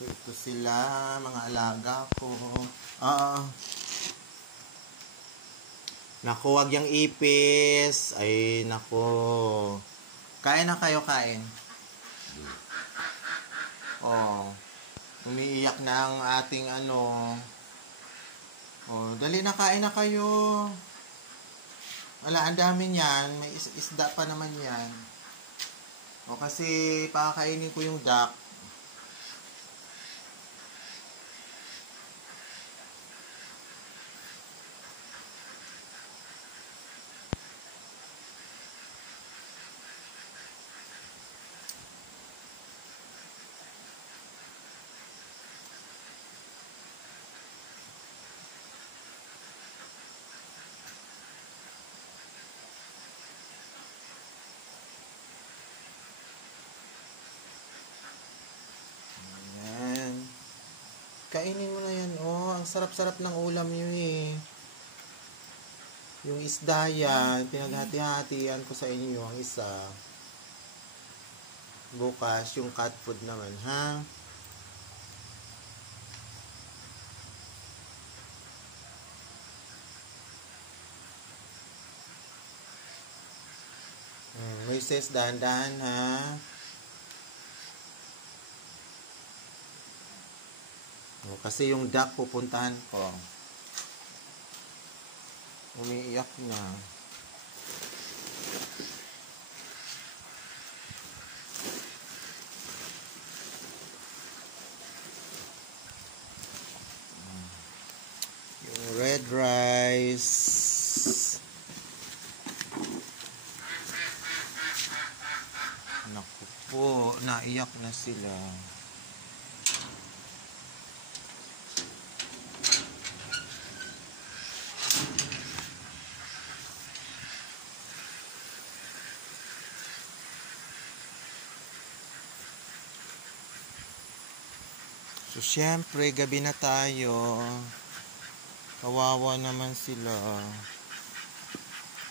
So, ito sila, mga alaga ko. Ah. Naku, wag yung ipis. Ay, naku. Kain na kayo, kain. Oh. Umiiyak na ang ating ano. Oh, dali na, kain na kayo. Wala, ang dami niyan. May isda pa naman yan. O, kasi pakakainin ko yung duck. Kainin mo na yan, oh. Ang sarap-sarap ng ulam yun, eh. Yung isda yan, pinaghati-hatian ko sa inyo ang isa. Bukas, yung cat food naman, ha? Moises, dahan-dahan, ha? Oh, kasi yung duck pupuntahan ko. Umiiyak na. Yung red rice. Naku po, naiyak na sila. So, syempre, gabi na tayo. Kawawa naman sila.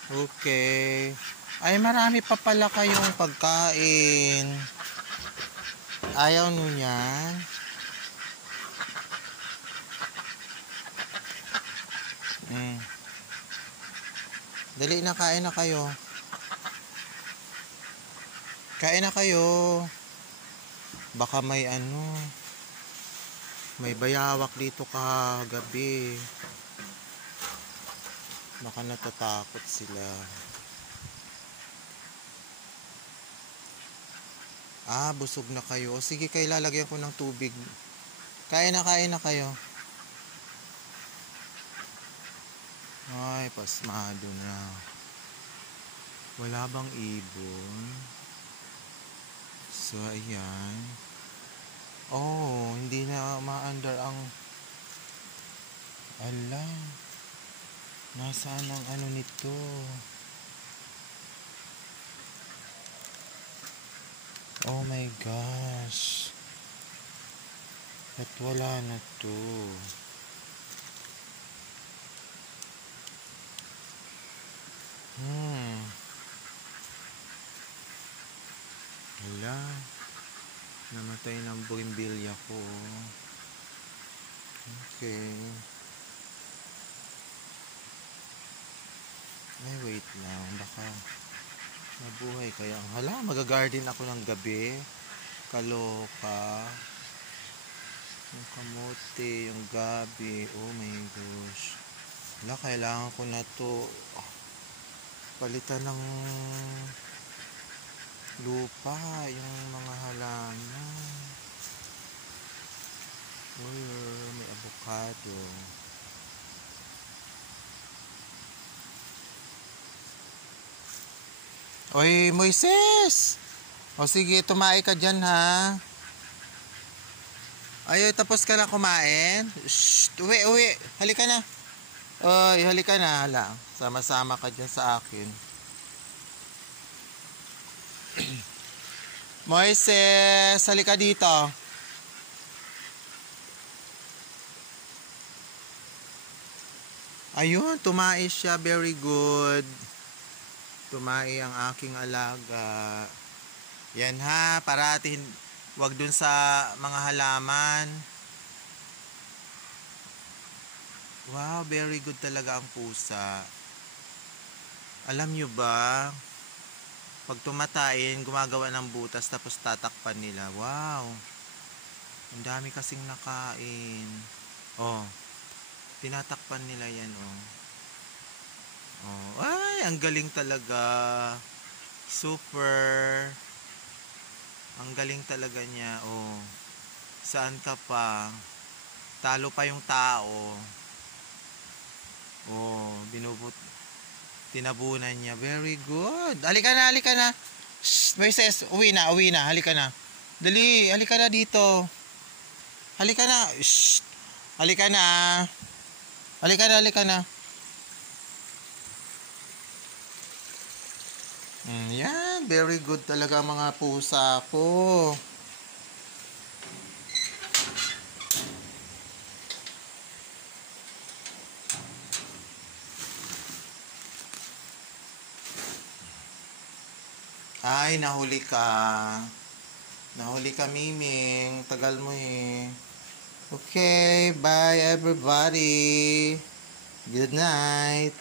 Okay. Ay, marami pa pala kayong pagkain. Ayaw nyo yan? Dali na, kain na kayo. Kain na kayo. Baka may may bayawak dito kagabi. Baka natatakot sila. Busog na kayo. O, sige, kayo, lalagyan ko ng tubig. Kain na kayo. Ay, pasmado na. Wala bang ibon? So, ayan. Oh, hindi na maandar ang... Ala. Nasaan ang ano nito? Oh my gosh. At wala na to. Hala. Namatay ng bougainvillea ko. Okay. Ay, wait lang. Baka mabuhay kaya. Hala, magagarden ako ng gabi. Kaloka. Yung kamote, yung gabi. Oh my gosh. Hala, kailangan ko na to palitan ng lupa, yung mga halaman. Uy, may avocado. Oy, Moises! O sige, tumae ka dyan, ha? Ay, tapos ka na kumain? Shh! Uwi! Halika na! Oy, halika na, hala. Sama-sama ka dyan sa akin. Moises, halika dito. Ayun, tumae siya. Very good. Tumae ang aking alaga. Yan, ha, parating Wag dun sa mga halaman. Wow, very good talaga ang pusa. Alam nyo ba, pag tumatain, gumagawa ng butas tapos tatakpan nila. Wow, ang dami kasing nakain. Oh, tinatakpan nila yan, oh. Oh, ay, ang galing talaga. Super. Ang galing talaga niya, oh. Saan ka pa? Talo pa yung tao. Oh, tinabunan niya. Very good. Halika na, halika na. Shh, Moises, uwi na, uwi na. Halika na. Dali, halika na dito. Halika na. Shh. Halika na. Halika na, halika na. Yan, very good talaga mga pusa ko. Ay, nahuli ka. Nahuli ka, Miming. Tagal mo eh. Okay, bye everybody. Good night.